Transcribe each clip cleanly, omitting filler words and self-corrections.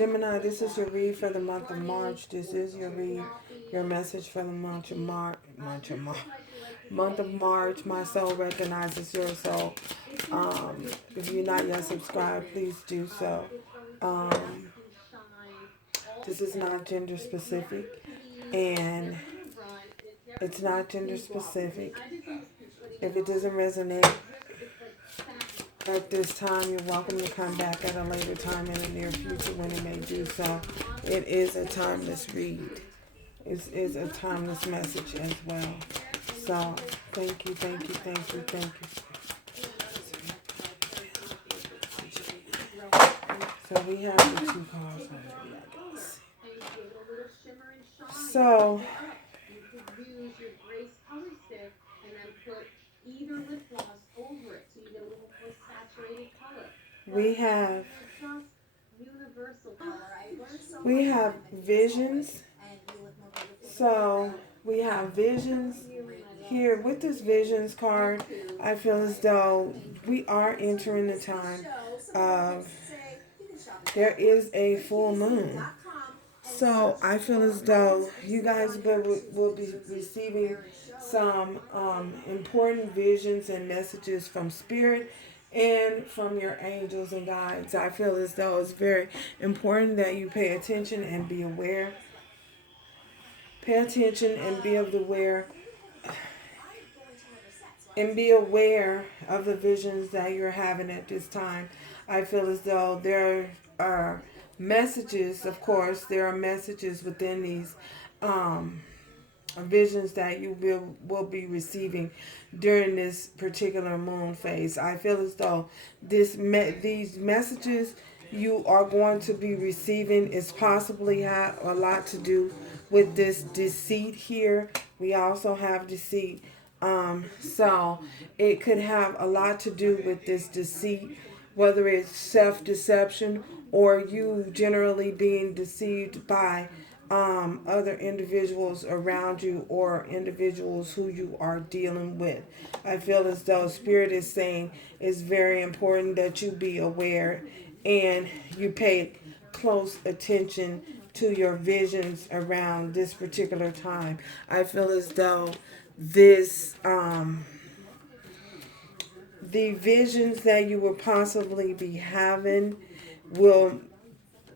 Gemini, this is your read for the month of March. This is your read, your message for the month of March. My soul recognizes your soul. If you're not yet subscribed, please do so. Um, this is not gender specific, and it's not gender specific. If it doesn't resonate at this time, you're welcome to come back at a later time in the near future when it may do so. It is a timeless read. It is a timeless message as well. So, thank you, thank you, thank you, thank you. So, we have the two cards already, I guess. So, we have visions. So we have visions here with this visions card. I feel as though we are entering the time of there is a full moon. So I feel as though you guys will be receiving some important visions and messages from spirit and from your angels and guides. I feel as though it's very important that you pay attention and be aware. Pay attention and be aware of the visions that you're having at this time. I feel as though there are messages, of course, there are messages within these visions that you will be receiving during this particular moon phase. I feel as though these messages you are going to be receiving is possibly have a lot to do with this deceit here. We also have deceit. So it could have a lot to do with this deceit, whether it's self-deception or you generally being deceived by other individuals around you or individuals who you are dealing with. I feel as though Spirit is saying it's very important that you be aware and you pay close attention to your visions around this particular time. I feel as though this the visions that you will possibly be having will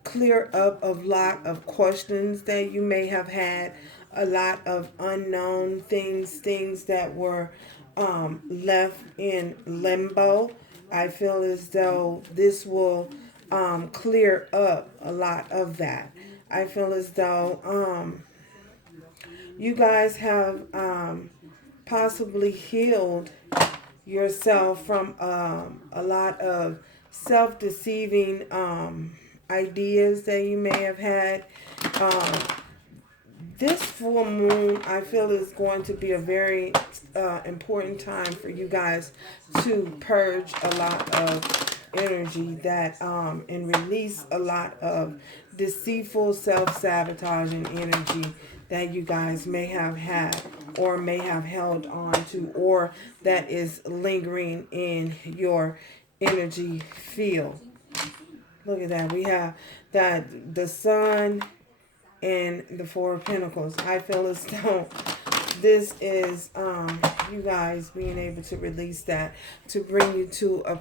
clear up a lot of questions that you may have had, a lot of unknown things that were left in limbo. I feel as though this will clear up a lot of that. I feel as though you guys have possibly healed yourself from a lot of self-deceiving ideas that you may have had. This full moon, I feel, is going to be a very important time for you guys to purge a lot of energy that and release a lot of deceitful, self-sabotaging energy that you guys may have had or may have held on to, or that is lingering in your energy field. Look at that. We have that the sun and the Four of Pentacles. I feel as though this is you guys being able to release that to bring you to a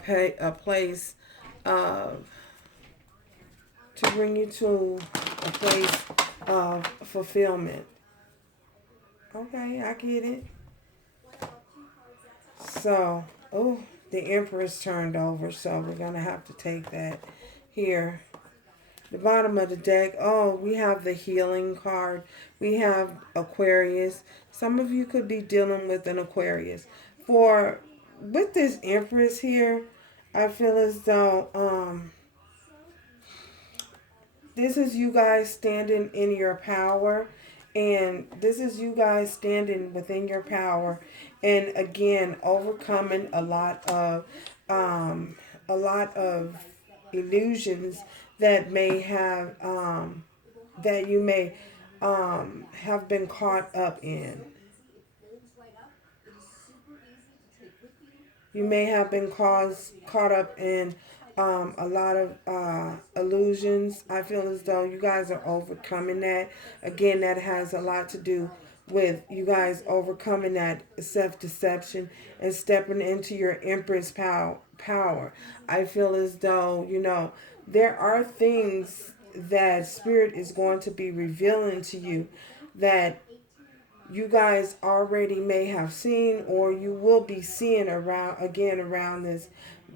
place of fulfillment. Okay, I get it. So, oh, the Empress turned over, so we're going to have to take that here. The bottom of the deck, oh, we have the healing card. We have Aquarius. Some of you could be dealing with an Aquarius. With this Empress here, I feel as though this is you guys standing in your power. And this is you guys standing within your power. And again, overcoming a lot of illusions that may have that you may have been caught up in. You may have been caught up in a lot of illusions. I feel as though you guys are overcoming that. Again, that has a lot to do with you guys overcoming that self-deception and stepping into your empress power. I feel as though, there are things that spirit is going to be revealing to you that you guys already may have seen, or you will be seeing around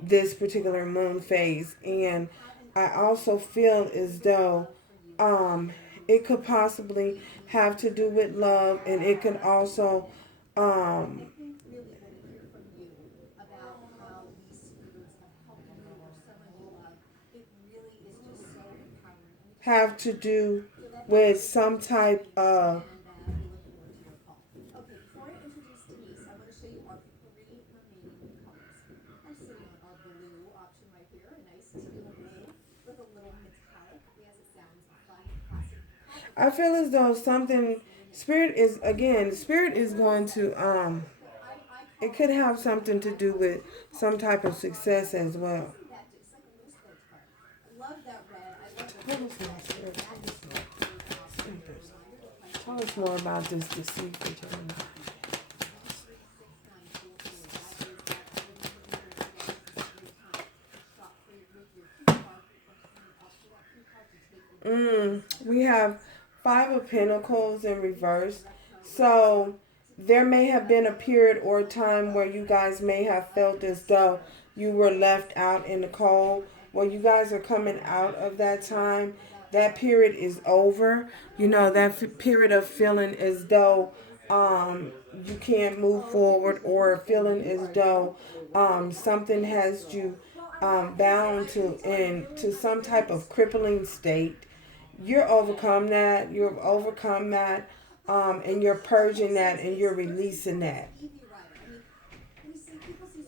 this particular moon phase. And I also feel as though it could possibly have to do with love, and it could also um, have to do with some type of I feel as though something spirit is going to it could have something to do with some type of success as well. Tell us more about this deceitful Gemini. We have Five of Pentacles in reverse. So there may have been a period or a time where you guys may have felt as though you were left out in the cold. Well, you guys are coming out of that time. That period is over. That period of feeling as though you can't move forward, or feeling as though something has you bound to some type of crippling state. You're overcome that. You've overcome that, and you're purging that, and you're releasing that.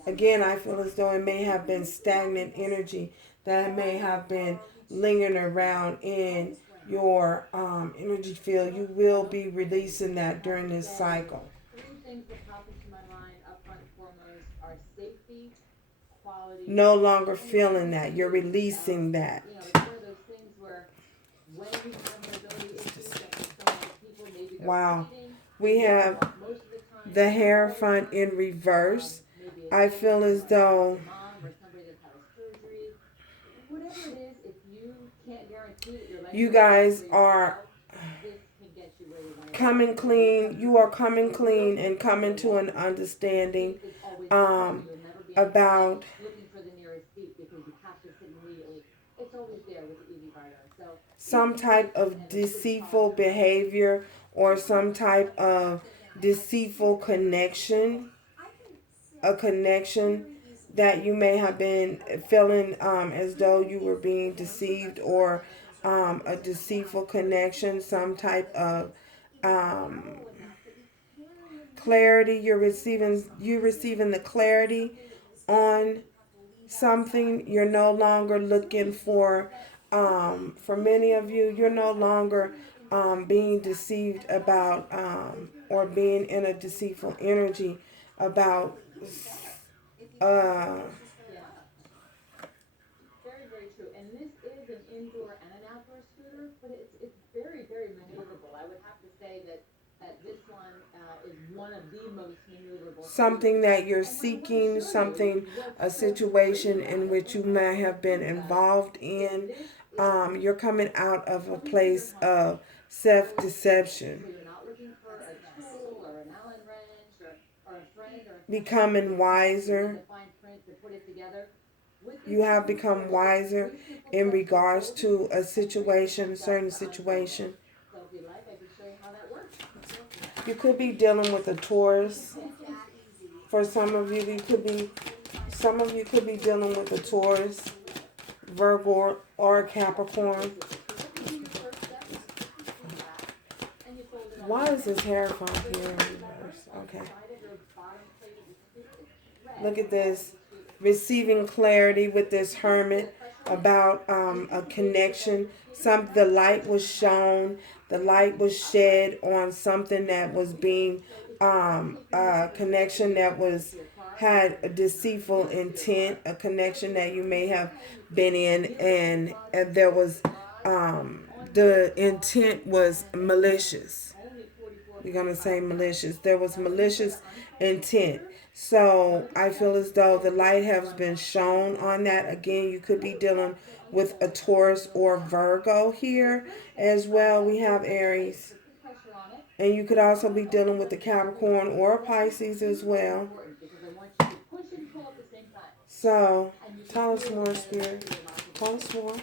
Again, I feel as though it may have been stagnant energy that may have been lingering around in your energy field. You will be releasing that during this cycle. No longer feeling that. You're releasing that. Wow. We have the Hierophant in reverse. I feel as though you guys are coming clean. You are coming clean and coming to an understanding about some type of deceitful behavior, or some type of deceitful connection, a connection that you may have been feeling as though you were being deceived, or a deceitful connection, some type of um, clarity. You're receiving the clarity on something. You're no longer looking for many of you, you're no longer being deceived about, or being in a deceitful energy about uh, something that you're seeking, a situation in which you may have been involved in. You're coming out of a place of self-deception, becoming wiser. You have become wiser in regards to a situation, a certain situation. You could be dealing with a Taurus. For some of you could be dealing with a Taurus, Virgo, or a Capricorn. Why is this hair from here in reverse? Okay. Look at this. Receiving clarity with this hermit about a connection. The light was shown. The light was shed on something that was being a connection that was had a deceitful intent, a connection that you may have been in, and there was the intent was malicious. We're going to say malicious. There was malicious intent. So I feel as though the light has been shown on that. Again, you could be dealing with a Taurus or Virgo here as well. We have Aries. And you could also be dealing with the Capricorn or a Pisces as well. So, tell us more, Spirit. Tell us more.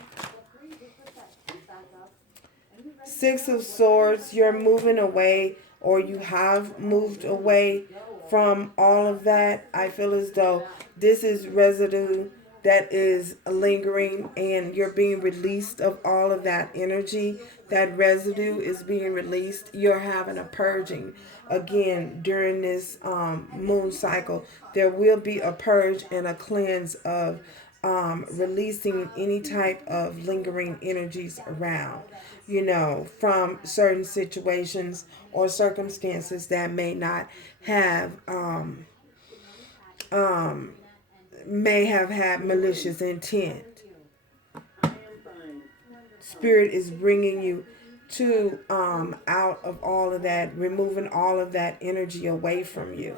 Six of Swords, you're moving away, or you have moved away from all of that. I feel as though this is residue that is lingering, and you're being released of all of that energy. That residue is being released. You're having a purging again during this moon cycle. There will be a purge and a cleanse of releasing any type of lingering energies around, from certain situations or circumstances that may not have may have had malicious intent. Spirit is bringing you to out of all of that, removing all of that energy away from you.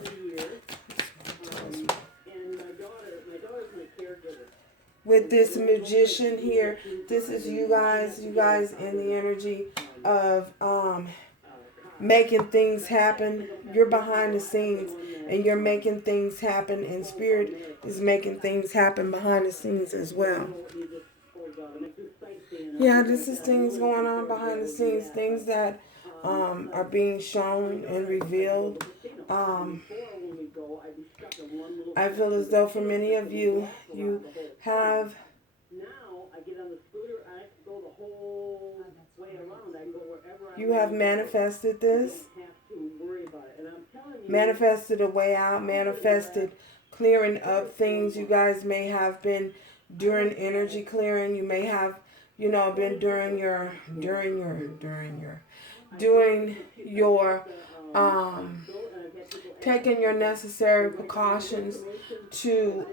With this magician here, this is you guys in the energy of making things happen. You're behind the scenes and you're making things happen, and Spirit is making things happen behind the scenes as well. Yeah, this is things going on behind the scenes, things that are being shown and revealed. I feel as though for many of you, have you have manifested this, manifested a way out, manifested clearing up things. You guys may have been during energy clearing. You may have, been doing your taking your necessary precautions to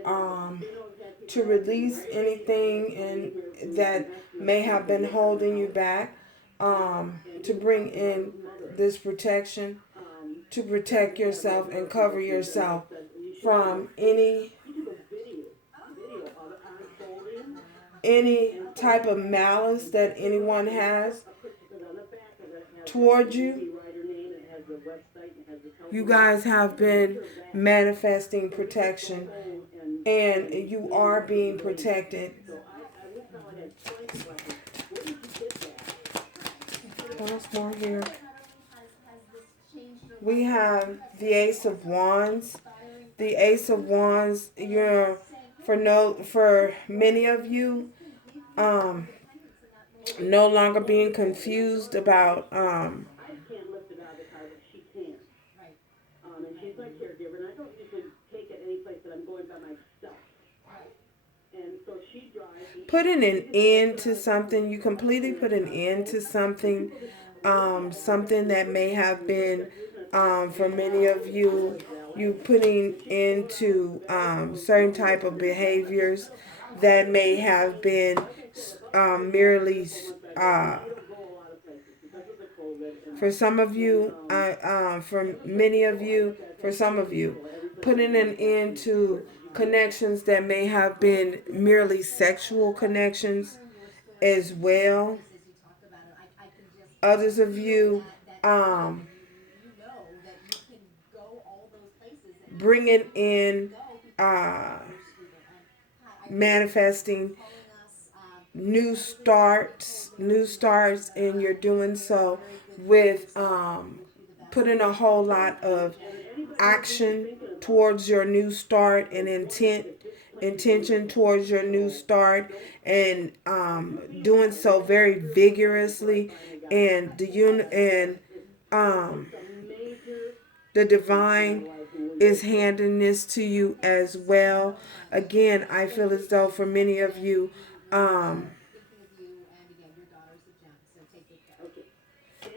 release anything and that may have been holding you back, to bring in this protection, to protect yourself and cover yourself from any type of malice that anyone has toward you. You guys have been manifesting protection, and you are being protected. Tell us more here. We have the Ace of Wands. The Ace of Wands, for many of you, no longer being confused about putting an end to something. You completely put an end to something, something that may have been, for many of you, you putting into certain type of behaviors that may have been merely for some of you, for many of you, for some of you, putting an end to connections that may have been merely sexual connections as well. Others of you, bringing in, manifesting new starts, and you're doing so with putting a whole lot of action towards your new start and intention towards your new start, and doing so very vigorously, and the divine is handing this to you as well. Again, I feel as though for many of you,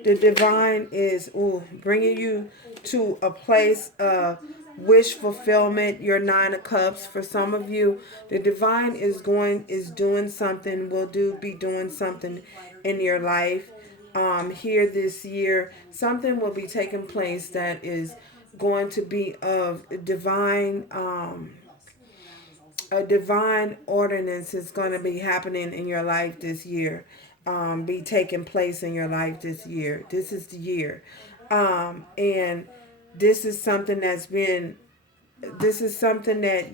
the divine is bringing you to a place of wish fulfillment, your Nine of Cups. For some of you, the divine is doing something, will be doing something in your life. Here this year, something will be taking place that is going to be of divine a divine ordinance is going to be happening in your life this year, be taking place in your life this year. This is the year. And this is something this is something that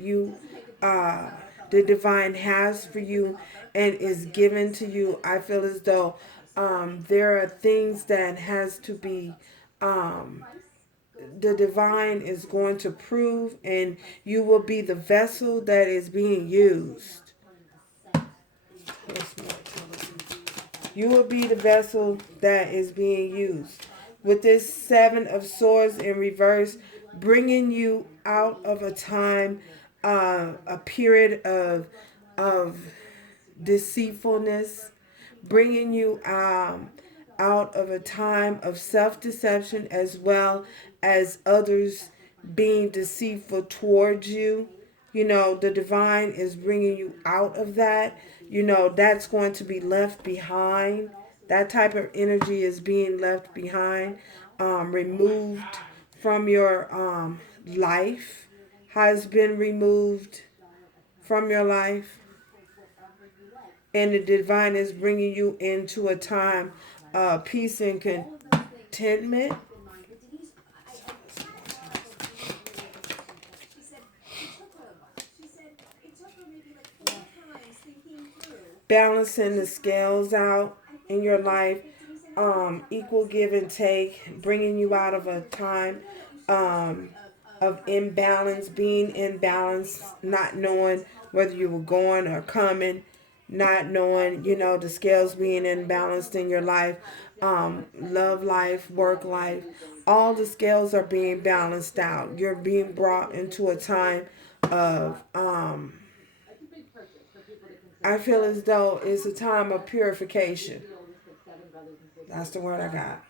uh, the divine has for you and is given to you. I feel as though there are things that has to be, um, the divine is going to prove, and you will be the vessel that is being used. You will be the vessel that is being used. With this Seven of Swords in reverse, bringing you out of a time, a period of deceitfulness, bringing you out of a time of self-deception, as well as others being deceitful towards you. The divine is bringing you out of that. That's going to be left behind. That type of energy is being left behind, removed from your life, has been removed from your life. And the divine is bringing you into a time of peace and contentment. Balancing the scales out in your life, equal give and take, bringing you out of a time of imbalance, being imbalanced, not knowing whether you were going or coming, not knowing, the scales being imbalanced in your life, love life, work life. All the scales are being balanced out. You're being brought into a time of, I feel as though it's a time of purification. That's the word I got.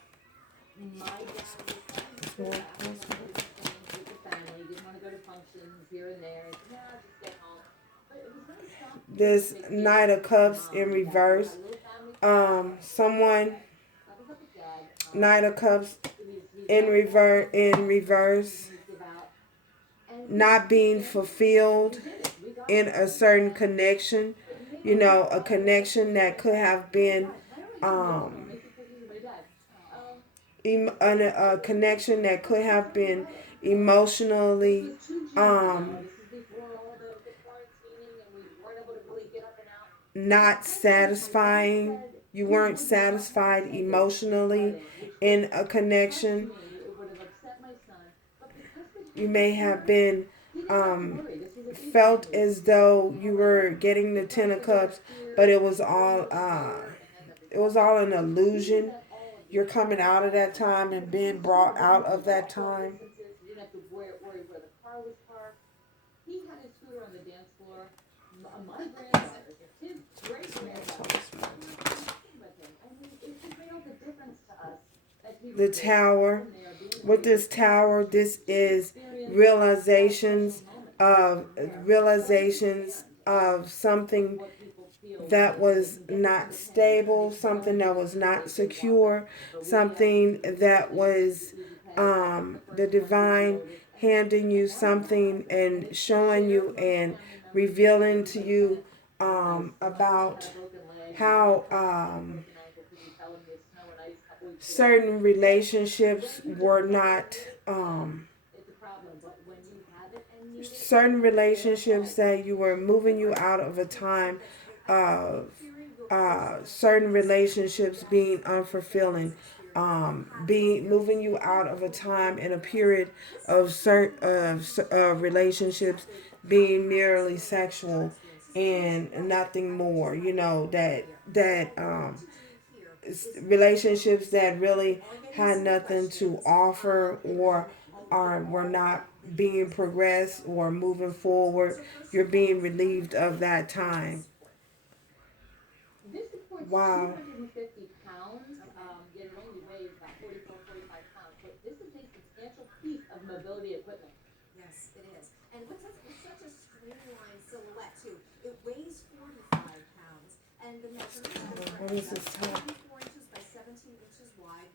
This Knight of Cups in reverse. Someone, Knight of Cups in reverse, not being fulfilled in a certain connection. A connection that could have been, a connection that could have been emotionally, um, not satisfying. You weren't satisfied emotionally in a connection. You may have been, felt as though you were getting the Ten of Cups, but it was all an illusion. You're coming out of that time and being brought out of that time. The Tower. With this Tower, this is realizations realizations of something that was not stable, something that was not secure, something that was, the divine handing you something and showing you and revealing to you, about how, certain relationships were not, certain relationships that you were moving you out of a time of, certain relationships being unfulfilling, being moving you out of a time and a period of certain relationships being merely sexual and nothing more. That relationships that really had nothing to offer, or were not being progressed or moving forward. You're being relieved of that time. Wow. What is this time?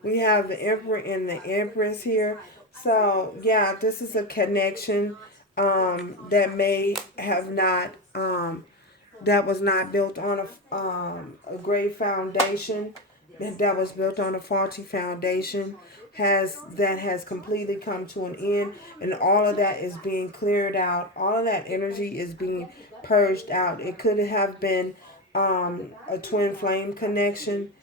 We have the Emperor and the Empress here. So, yeah, this is a connection that may have not, that was not built on a great foundation, that was built on a faulty foundation, has completely come to an end, and all of that is being cleared out. All of that energy is being purged out. It could have been a twin flame connection.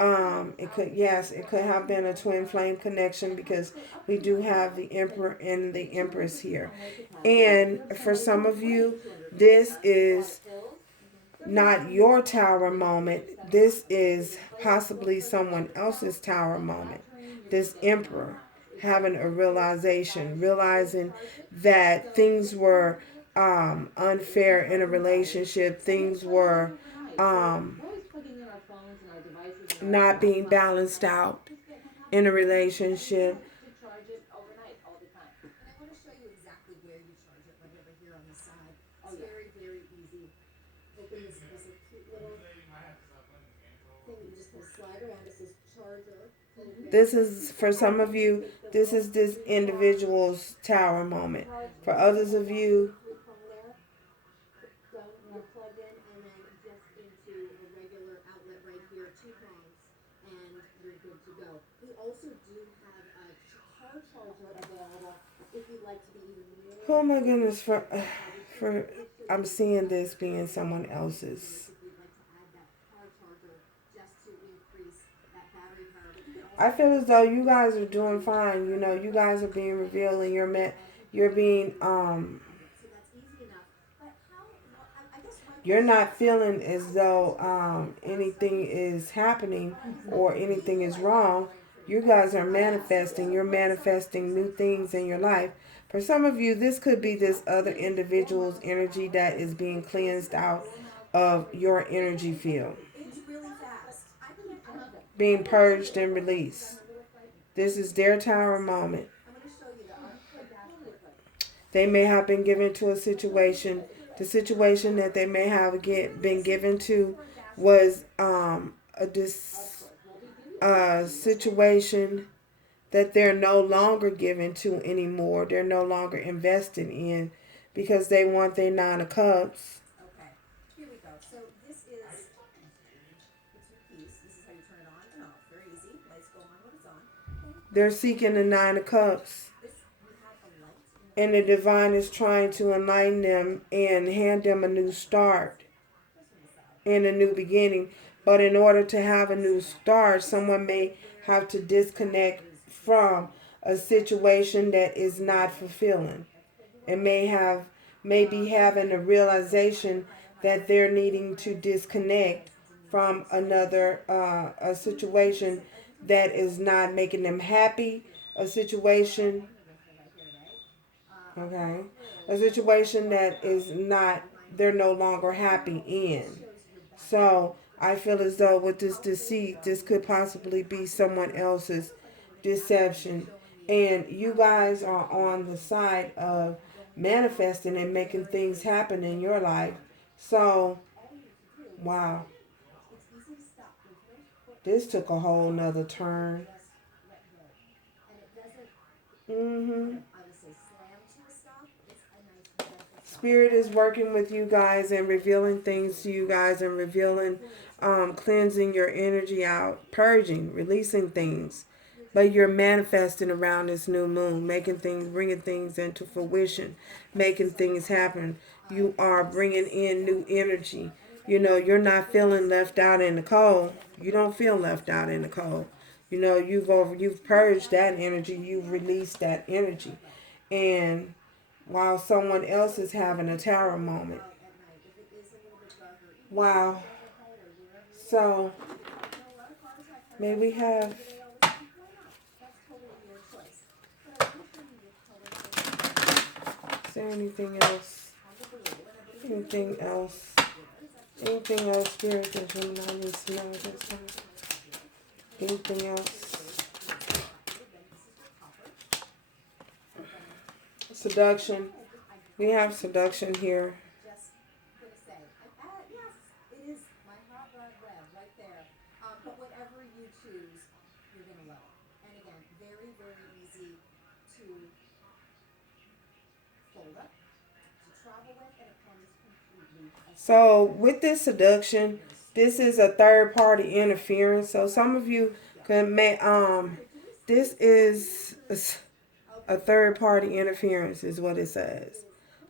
It could have been a twin flame connection because we do have the Emperor and the Empress here. And for some of you, this is not your tower moment. This is possibly someone else's tower moment. This Emperor having a realizing that things were unfair in a relationship. Things were not being balanced out in a relationship. This is, for some of you, this is this individual's tower moment. For others of you, oh my goodness, for I'm seeing this being someone else's. I feel as though you guys are doing fine. You know, you guys are being revealed, and you're being you're not feeling as though anything is happening or anything is wrong. You guys are manifesting. You're manifesting new things in your life. For some of you, this could be this other individual's energy that is being cleansed out of your energy field, being purged and released. This is their tower moment. They may have been given to a situation. The situation that they may have been given to was a situation that they're no longer given to anymore. They're no longer invested in because they want their Nine of Cups. They're seeking the Nine of Cups. And the divine is trying to enlighten them and hand them a new start and a new beginning. But in order to have a new start, someone may have to disconnect from a situation that is not fulfilling. And may be having a realization that they're needing to disconnect from another a situation that is not making them happy, a situation. Okay. A situation that is not, they're no longer happy in. So I feel as though with this deceit, this could possibly be someone else's deception. And you guys are on the side of manifesting and making things happen in your life. So, wow. This took a whole nother turn. Mm-hmm. Spirit is working with you guys and revealing things to you guys and revealing, cleansing your energy out, purging, releasing things. But you're manifesting around this new moon, making things, bringing things into fruition, making things happen. You are bringing in new energy. You know, you're not feeling left out in the cold. You don't feel left out in the cold. You know, you've purged that energy. You've released that energy, and while someone else is having a tower moment. Wow. So, may we have. Is there anything else? Anything else? Anything else, Spirit, that Gemini needs to know at this time? Anything else? Seduction. We have seduction here. So with this seduction, this is a third party interference. So some of you can may this is a third party interference is what it says.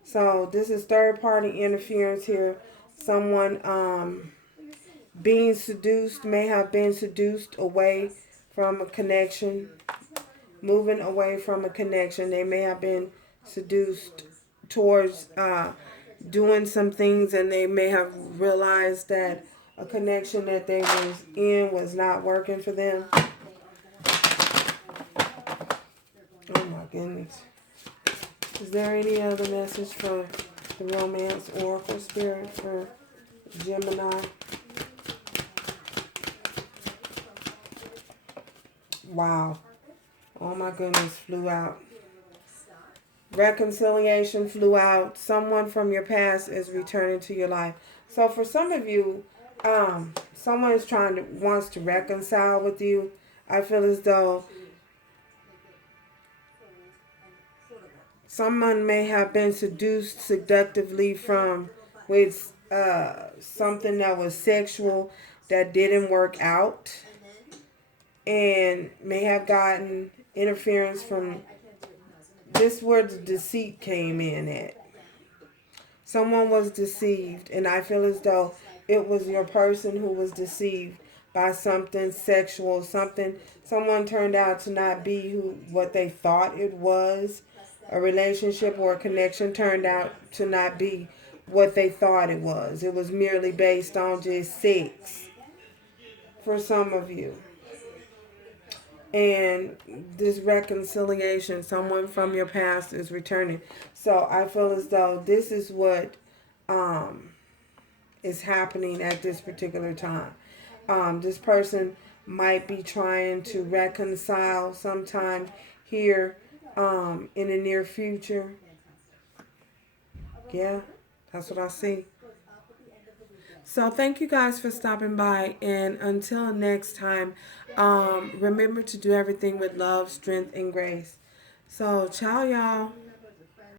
So this is third party interference here. Someone being seduced may have been seduced away from a connection, moving away from a connection. They may have been seduced towards doing some things, and they may have realized that a connection that they was in was not working for them. Oh my goodness. Is there any other message for the romance oracle spirit for Gemini? Wow. Oh my goodness, flew out. Reconciliation flew out. Someone from your past is returning to your life. So for some of you, someone is wants to reconcile with you. I feel as though someone may have been seduced seductively with something that was sexual that didn't work out, and may have gotten interference from this where the deceit came in at. Someone was deceived, and I feel as though it was your person who was deceived by something sexual, someone turned out to not be what they thought it was. A relationship or a connection turned out to not be what they thought it was. It was merely based on just sex for some of you. And this reconciliation, someone from your past is returning. So I feel as though this is what is happening at this particular time. This person might be trying to reconcile sometime here in the near future. Yeah, that's what I see. So thank you guys for stopping by, and until next time, remember to do everything with love, strength, and grace. So ciao, y'all.